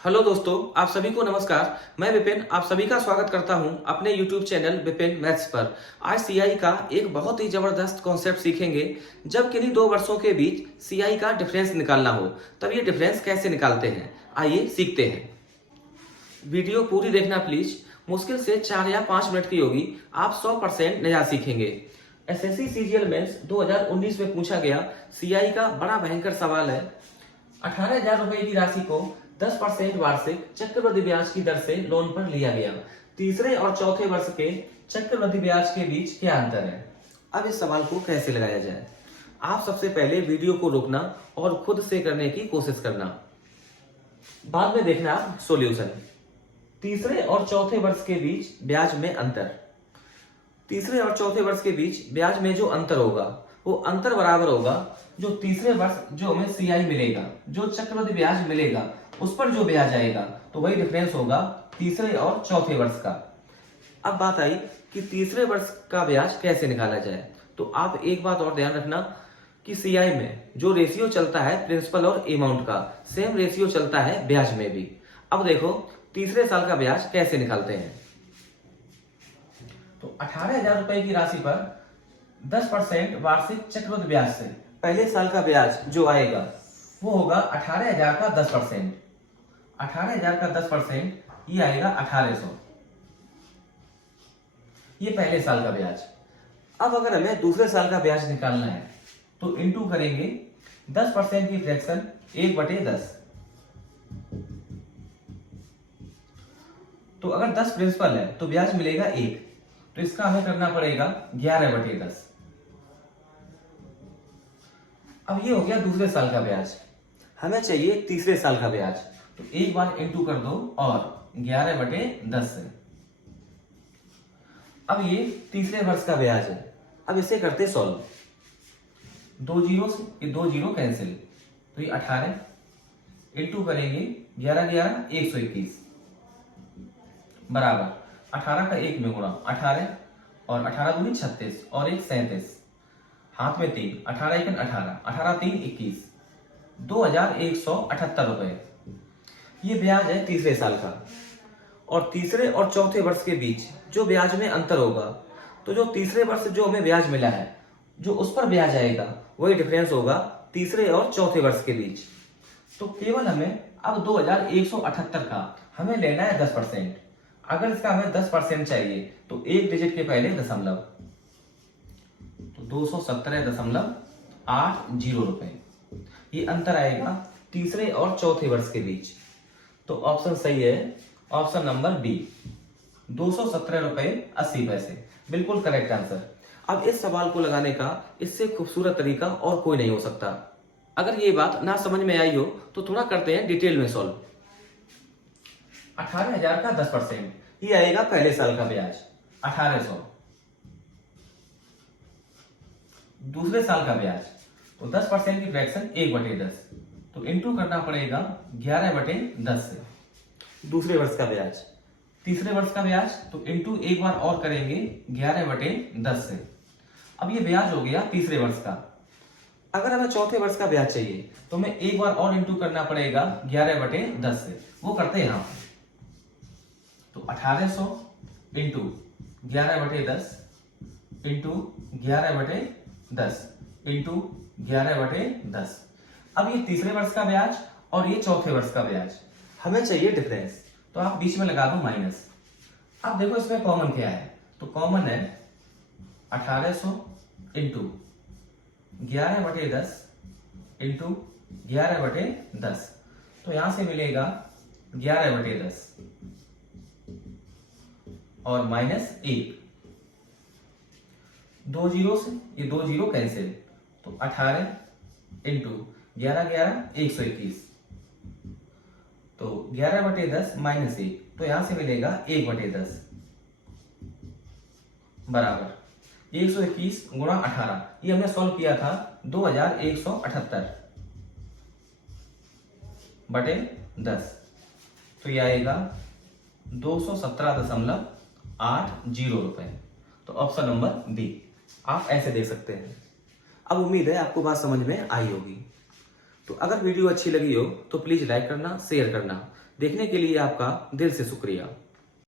Hello दोस्तों, आप सभी को नमस्कार। मैं विपिन आप सभी का स्वागत करता हूं अपने YouTube चैनल विपिन मैथ्स पर। आज सीआई का एक बहुत ही जबरदस्त कॉन्सेप्ट सीखेंगे। जब किन्हीं दो वर्षों के बीच सीआई का डिफरेंस निकालना हो तब ये डिफरेंस कैसे निकालते हैं, आइए सीखते हैं। वीडियो पूरी देखना प्लीज। मुश्किल से 4 या 5 मिनट की होगी। आप 100% नया सीखेंगे। एसएससी सीजीएल मेंस 2019 में पूछा गया सीआई का बड़ा भयंकर सवाल है। 18,000 रुपए की राशि को 10% वार्षिक चक्रवृद्धि ब्याज की दर से लोन पर लिया गया। तीसरे और चौथे वर्ष के चक्रवृद्धि ब्याज के बीच क्या अंतर है। अब इस सवाल को कैसे लगाया जाए। आप सबसे पहले वीडियो को रोकना और खुद से करने की कोशिश करना, बाद में देखना सॉल्यूशन। तीसरे और चौथे वर्ष के बीच ब्याज में अंतर। तीसरे और चौथे वर्ष के बीच ब्याज में जो अंतर होगा वो अंतर बराबर होगा जो तीसरे वर्ष जो हमें सीआई मिलेगा, जो चक्रवृद्धि ब्याज मिलेगा उस पर जो ब्याज आएगा, तो वही डिफरेंस होगा तीसरे और चौथे वर्ष का। अब बात आई कि तीसरे वर्ष का ब्याज कैसे निकाला जाए। तो आप एक बात और ध्यान रखना कि सीआई में जो रेशियो चलता है प्रिंसिपल और अमाउंट का, सेम रेशियो चलता है ब्याज में भी। अब देखो तीसरे साल का ब्याज कैसे निकालते हैं। तो 18,000 रुपए की राशि पर 10% वार्षिक चक्रवृद्धि ब्याज से पहले साल का ब्याज जो आएगा वो होगा 18,000 का 10%। 18,000 का 10% ये आएगा 1800। ये पहले साल का ब्याज। अब अगर हमें दूसरे साल का ब्याज निकालना है तो इंटू करेंगे 10% की फ्रैक्शन 1/10। तो अगर 10 प्रिंसिपल है तो ब्याज मिलेगा 1, तो इसका हमें करना पड़ेगा 11/10। अब ये हो गया दूसरे साल का ब्याज। हमें चाहिए तीसरे साल का ब्याज, तो एक बार इंटू कर दो और 11/10 से। अब ये तीसरे वर्ष का ब्याज है। अब इसे करते सॉल्व। 2 जीरो से ये 2 जीरो कैंसिल, तो ये 18 इंटू करेंगे 11 11 121 बराबर 18 का 1 में गुणा 18 और 18 दूनी 36 और 1 37, हाथ में 3, 18 1 18, 18 3 21, 2,178 रुपए। ये ब्याज है तीसरे साल का। और तीसरे और चौथे वर्ष के बीच जो ब्याज में अंतर होगा, तो जो तीसरे वर्ष जो हमें ब्याज मिला है जो उस पर ब्याज आएगा वही डिफरेंस होगा तीसरे और चौथे वर्ष के बीच। तो केवल हमें अब 2,178 का हमें लेना है 10%। अगर इसका हमें 10% चाहिए तो एक डिजिट के पहले दशमलव, तो 217.80 रुपए ये अंतर आएगा तीसरे और चौथे वर्ष के बीच। तो ऑप्शन सही है, ऑप्शन नंबर बी, 217 रुपए 80 पैसे, बिल्कुल करेक्ट आंसर। अब इस सवाल को लगाने का इससे खूबसूरत तरीका और कोई नहीं हो सकता। अगर ये बात ना समझ में आई हो तो थोड़ा करते हैं डिटेल में सॉल्व। 18,000 का 10% ये आएगा पहले साल का ब्याज 1800। दूसरे साल का ब्याज तो 10% की फ्रैक्शन 1/10, तो इंटू करना पड़ेगा 11/10 से। दूसरे वर्ष का ब्याज, तीसरे वर्ष का ब्याज तो इंटू एक बार और करेंगे 11/10 से। अब ये ब्याज हो गया तीसरे वर्ष का। अगर हमें चौथे वर्ष का ब्याज चाहिए तो हमें एक बार और इंटू करना पड़ेगा 11/10 से। वो करते हैं यहां पर, तो 1800 इंटू 11/10 इंटू 11/10 इंटू 11/10। अब ये तीसरे वर्ष का ब्याज और ये चौथे वर्ष का ब्याज। हमें चाहिए डिफरेंस, तो आप बीच में लगा दो माइनस। अब देखो इसमें कॉमन क्या है, तो कॉमन है 1800 इंटू 11/10 इंटू 11/10, तो यहां से मिलेगा 11/10 और माइनस 1। 2 जीरो से ये 2 जीरो कैंसिल, तो 18 इंटू 11 11 121, तो 11/10 माइनस 1, तो यहां से मिलेगा 1/10 बराबर 121 गुणा 18। ये हमने सॉल्व किया था 2,178/10, तो ये आएगा 217.80 रुपए। तो ऑप्शन नंबर बी आप ऐसे देख सकते हैं। अब उम्मीद है आपको बात समझ में आई होगी। तो अगर वीडियो अच्छी लगी हो तो प्लीज लाइक करना, शेयर करना। देखने के लिए आपका दिल से शुक्रिया।